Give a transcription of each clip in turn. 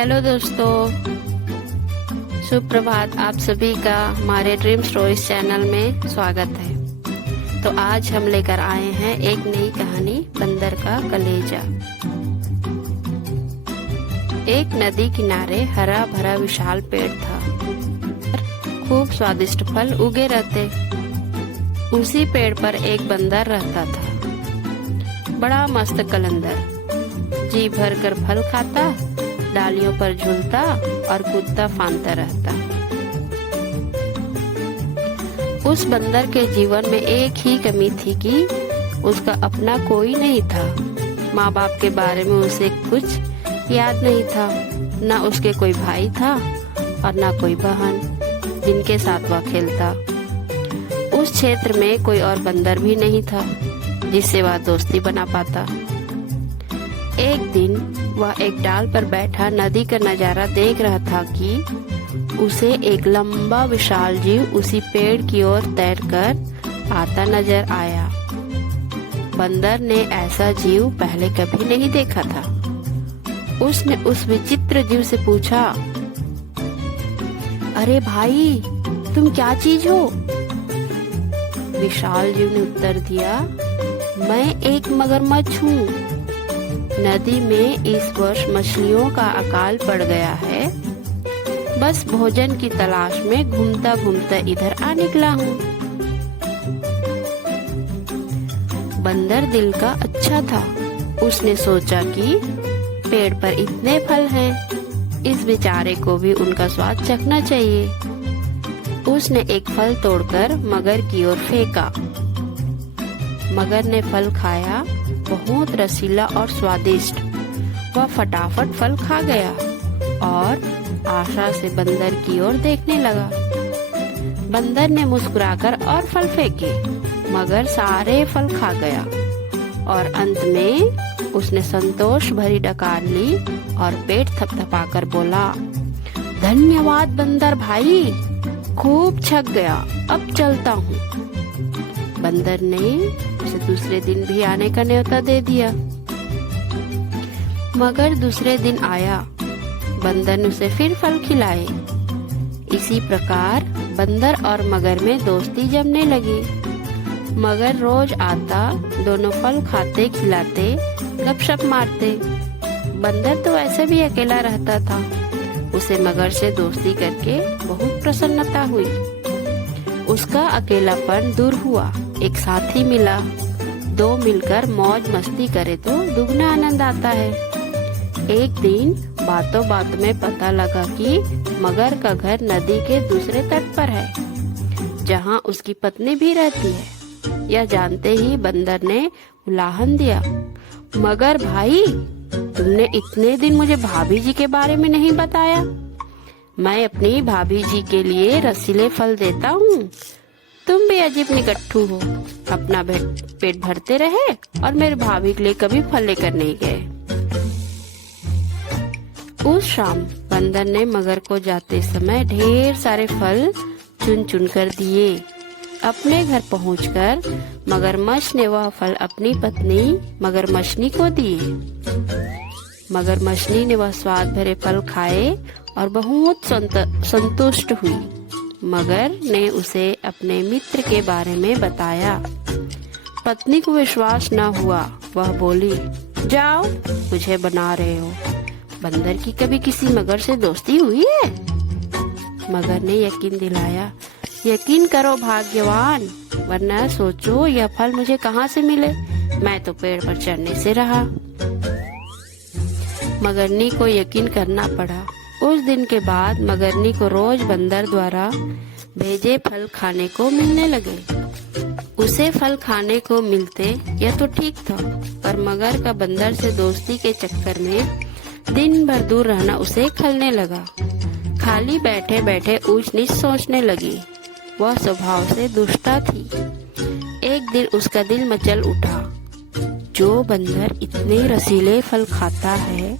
Hello दोस्तों, सुप्रभात। आप सभी का हमारे ड्रीम स्टोरीज चैनल में स्वागत है। तो आज हम लेकर आए हैं एक नई कहानी, बंदर का कलेजा। एक नदी किनारे हरा भरा विशाल पेड़ था। खूब स्वादिष्ट फल उगे रहते। उसी पेड़ पर एक बंदर रहता था, बड़ा मस्त कलंदर। जी भर कर फल खाता, डालियों पर झूलता और कूदता फांदता रहता। उस बंदर के जीवन में एक ही कमी थी कि उसका अपना कोई नहीं था। माँ बाप के बारे में उसे कुछ याद नहीं था। न उसके कोई भाई था और न कोई बहन जिनके साथ वह खेलता। उस क्षेत्र में कोई और बंदर भी नहीं था जिससे वह दोस्ती बना पाता। एक दिन वह एक डाल पर बैठा नदी का नजारा देख रहा था कि उसे एक लंबा विशाल जीव उसी पेड़ की ओर तैरकर आता नजर आया। बंदर ने ऐसा जीव पहले कभी नहीं देखा था। उसने उस विचित्र जीव से पूछा, अरे भाई, तुम क्या चीज हो? विशाल जीव ने उत्तर दिया, मैं एक मगरमच्छ हूँ। नदी में इस वर्ष मछलियों का अकाल पड़ गया है। बस भोजन की तलाश में घूमता घूमता इधर आ निकला हूँ। बंदर दिल का अच्छा था। उसने सोचा कि पेड़ पर इतने फल हैं, इस बेचारे को भी उनका स्वाद चखना चाहिए। उसने एक फल तोड़कर मगर की ओर फेंका। मगर ने फल खाया, बहुत रसीला और स्वादिष्ट। वह फटाफट फल खा गया और आशा से बंदर की ओर देखने लगा। बंदर ने मुस्कुराकर और फल फेंके। मगर सारे फल खा गया और अंत में उसने संतोष भरी डकार ली और पेट थपथपाकर बोला, धन्यवाद बंदर भाई, खूब छक गया, अब चलता हूँ। बंदर ने उसे दूसरे दिन भी आने का न्योता दे दिया। मगर दूसरे दिन आया। बंदर ने उसे फिर फल खिलाए। इसी प्रकार बंदर और मगर में दोस्ती जमने लगी। मगर रोज आता, दोनों फल खाते खिलाते गपशप मारते। बंदर तो ऐसे भी अकेला रहता था। उसे मगर से दोस्ती करके बहुत प्रसन्नता हुई। उसका अकेलापन दूर हुआ। एक साथी मिला। दो मिलकर मौज मस्ती करे तो दुगना आनंद आता है। एक दिन बातों बातों में पता लगा कि मगर का घर नदी के दूसरे तट पर है, जहाँ उसकी पत्नी भी रहती है। यह जानते ही बंदर ने उलाहन दिया, मगर भाई, तुमने इतने दिन मुझे भाभी जी के बारे में नहीं बताया। मैं अपनी भाभी जी के लिए रसीले फल देता हूँ। तुम भी अजीब निकट्ठू हो। अपना पेट भरते रहे और मेरे भाभी के लिए कभी फल लेकर नहीं गए। उस शाम बंदर ने मगर को जाते समय ढेर सारे फल चुन चुन कर दिए। अपने घर पहुंचकर मगरमच्छ ने वह फल अपनी पत्नी मगरमच्छनी को दिए। मगरमच्छनी ने वह स्वाद भरे फल खाए और बहुत संतुष्ट हुई। मगर ने उसे अपने मित्र के बारे में बताया। पत्नी को विश्वास न हुआ। वह बोली, जाओ, मुझे बना रहे हो। बंदर की कभी किसी मगर से दोस्ती हुई है? मगर ने यकीन दिलाया, यकीन करो भाग्यवान, वरना सोचो यह फल मुझे कहाँ से मिले। मैं तो पेड़ पर चढ़ने से रहा। मगरनी को यकीन करना पड़ा। उस दिन के बाद मगरनी को रोज बंदर द्वारा भेजे फल खाने को मिलने लगे। उसे फल खाने को मिलते यह तो ठीक था, पर मगर का बंदर से दोस्ती के चक्कर में दिन भर दूर रहना उसे खलने लगा। खाली बैठे बैठे ऊंच नीच सोचने लगी। वह स्वभाव से दुष्टा थी। एक दिन उसका दिल मचल उठा, जो बंदर इतने रसीले फल खाता है,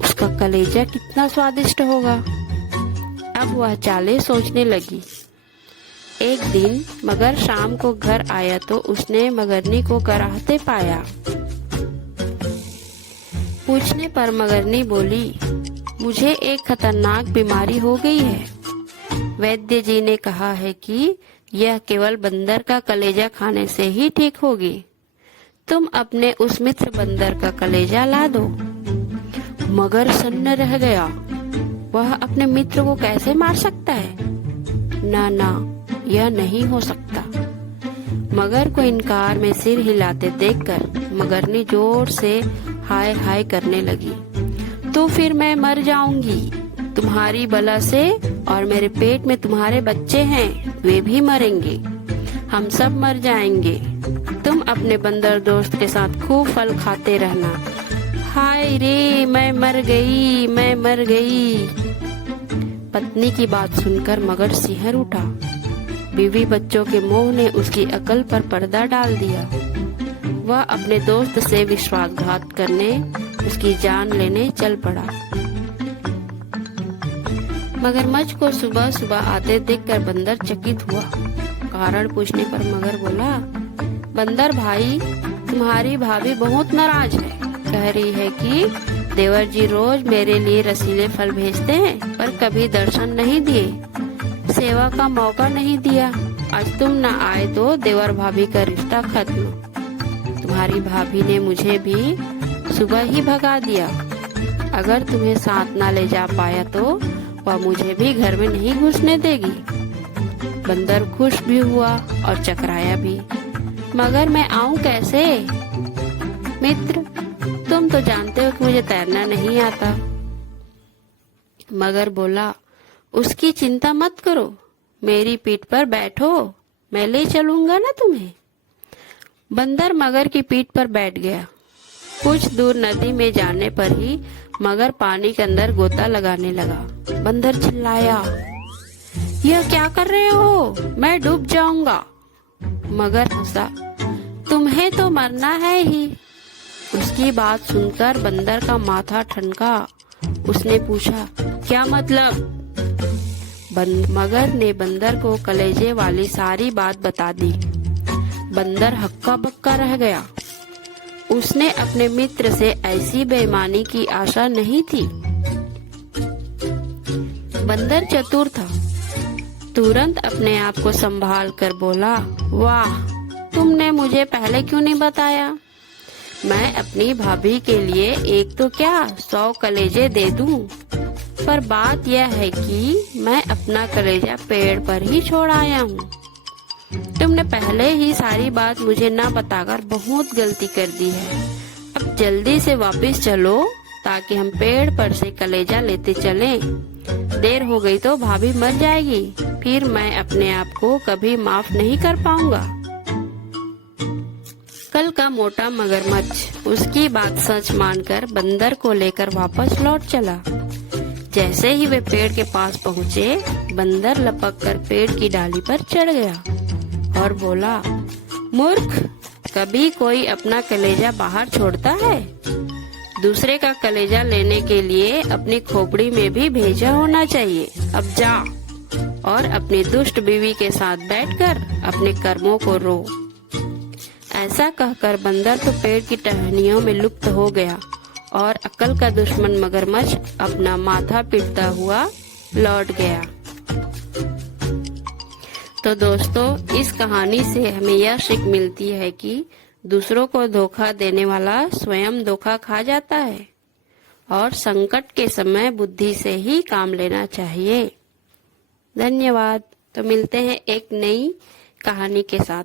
उसका कलेजा कितना स्वादिष्ट होगा। अब वह चालें सोचने लगी। एक दिन मगर शाम को घर आया तो उसने मगरनी को कराहते पाया। पूछने पर मगरनी बोली, मुझे एक खतरनाक बीमारी हो गई है। वैद्य जी ने कहा है कि यह केवल बंदर का कलेजा खाने से ही ठीक होगी। तुम अपने उस मित्र बंदर का कलेजा ला दो। मगर सन्न रह गया। वह अपने मित्र को कैसे मार सकता है? ना ना, यह नहीं हो सकता। मगर को इनकार में सिर हिलाते देखकर मगरनी जोर से हाय हाय करने लगी। तो फिर मैं मर जाऊंगी तुम्हारी बला से, और मेरे पेट में तुम्हारे बच्चे हैं, वे भी मरेंगे। हम सब मर जाएंगे। तुम अपने बंदर दोस्त के साथ खूब फल खाते रहना। हाय रे, मैं मर गई, मैं मर गई। पत्नी की बात सुनकर मगर सिहर उठा। बीवी बच्चों के मोह ने उसकी अकल पर पर्दा डाल दिया। वह अपने दोस्त से विश्वासघात करने, उसकी जान लेने चल पड़ा। मगरमच्छ को सुबह सुबह आते देखकर बंदर चकित हुआ। कारण पूछने पर मगर बोला, बंदर भाई, तुम्हारी भाभी बहुत नाराज है। कह रही है कि देवर जी रोज मेरे लिए रसीले फल भेजते हैं, पर कभी दर्शन नहीं दिए, सेवा का मौका नहीं दिया। आज तुम न आए तो देवर भाभी का रिश्ता खत्म। तुम्हारी भाभी ने मुझे भी सुबह ही भगा दिया। अगर तुम्हें साथ ना ले जा पाया तो वह मुझे भी घर में नहीं घुसने देगी। बंदर खुश भी हुआ और चकराया भी। मगर मैं आऊं कैसे? मित्र, तुम तो जानते हो कि मुझे तैरना नहीं आता। मगर बोला, उसकी चिंता मत करो, मेरी पीठ पर बैठो, मैं ले चलूंगा ना तुम्हें। बंदर मगर की पीठ पर बैठ गया। कुछ दूर नदी में जाने पर ही मगर पानी के अंदर गोता लगाने लगा। बंदर चिल्लाया, यह क्या कर रहे हो? मैं डूब जाऊंगा। मगर हंसा, तुम्हें तो मरना है ही। उसकी बात सुनकर बंदर का माथा ठनका। उसने पूछा, क्या मतलब? मगर ने बंदर को कलेजे वाली सारी बात बता दी। बंदर हक्का बक्का रह गया। उसने अपने मित्र से ऐसी बेईमानी की आशा नहीं थी। बंदर चतुर था। तुरंत अपने आप को संभाल कर बोला, वाह, तुमने मुझे पहले क्यों नहीं बताया? मैं अपनी भाभी के लिए एक तो क्या 100 कलेजे दे दूं। पर बात यह है कि मैं अपना कलेजा पेड़ पर ही छोड़ आया हूँ। तुमने पहले ही सारी बात मुझे ना बताकर बहुत गलती कर दी है। अब जल्दी से वापस चलो ताकि हम पेड़ पर से कलेजा लेते चलें। देर हो गई तो भाभी मर जाएगी, फिर मैं अपने आप को कभी माफ नहीं कर पाऊंगा। कल का मोटा मगरमच्छ उसकी बात सच मानकर बंदर को लेकर वापस लौट चला। जैसे ही वे पेड़ के पास पहुँचे, बंदर लपक कर पेड़ की डाली पर चढ़ गया और बोला, मूर्ख, कभी कोई अपना कलेजा बाहर छोड़ता है? दूसरे का कलेजा लेने के लिए अपनी खोपड़ी में भी भेजा होना चाहिए। अब जा और अपनी दुष्ट बीवी के साथ बैठकर अपने कर्मों को रो। ऐसा कहकर बंदर तो पेड़ की टहनियों में लुप्त हो गया और अक्ल का दुश्मन मगरमच्छ अपना माथा पीटता हुआ लौट गया। तो दोस्तों, इस कहानी से हमें यह सीख मिलती है कि दूसरों को धोखा देने वाला स्वयं धोखा खा जाता है और संकट के समय बुद्धि से ही काम लेना चाहिए। धन्यवाद। तो मिलते हैं एक नई कहानी के साथ।